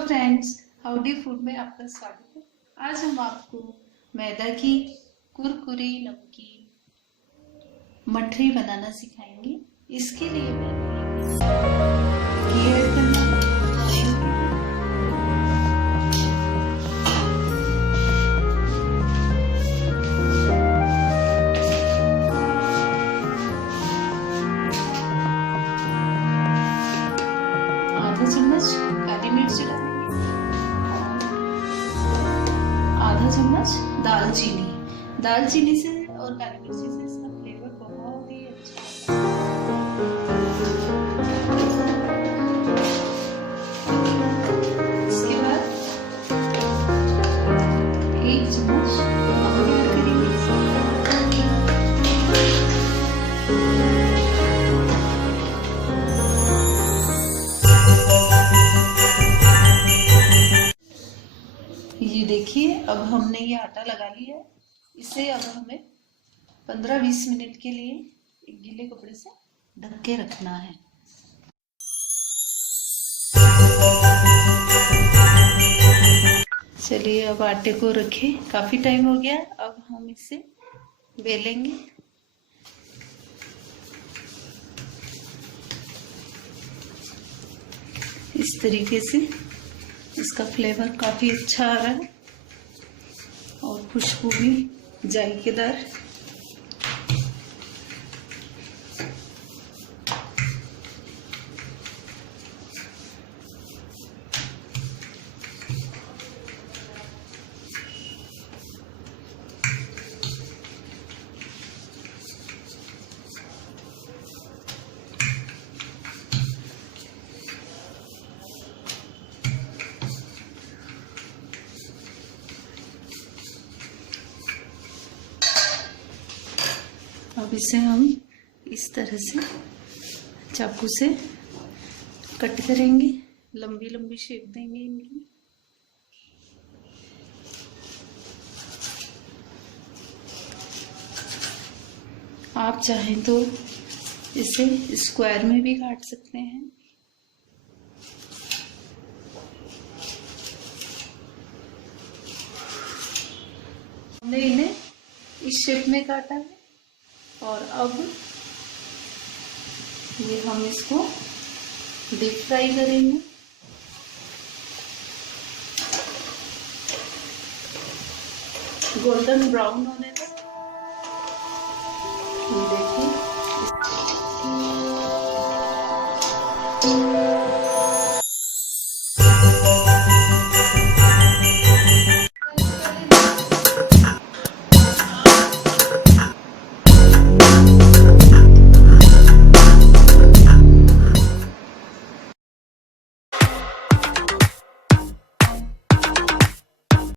Friends, howdy food में आपका स्वागत है। आज हम आपको मैदा की कुरकुरी नमकीन मठरी बनाना सिखाएंगे। इसके लिए मैंने घी ऐड करना है, आधा चम्मच काली मिर्च डालेंगे, आधा चम्मच दालचीनी से और काली मिर्ची से इसका फ्लेवर बहुत ही अच्छा है। इसके बाद 1 चम्मच अमूल ऐड करेंगे। ये देखिए, अब हमने ये आटा लगा लिया है। इसे अब हमें 15-20 मिनट के लिए एक गीले कपड़े से ढक के रखना है। चलिए, अब आटे को रखे, काफी टाइम हो गया। अब हम इसे बेलेंगे। इस तरीके से इसका फ्लेवर काफी अच्छा आ रहा है और खुशबू भी जायकेदार। अब इसे हम इस तरह से चाकू से कट करेंगे, लंबी लंबी शेप देंगे इनकी। आप चाहें तो इसे स्क्वायर में भी काट सकते हैं। हमने इन्हें इस शेप में काटा है और अब ये हम इसको डीप फ्राई करेंगे। गोल्डन ब्राउन होने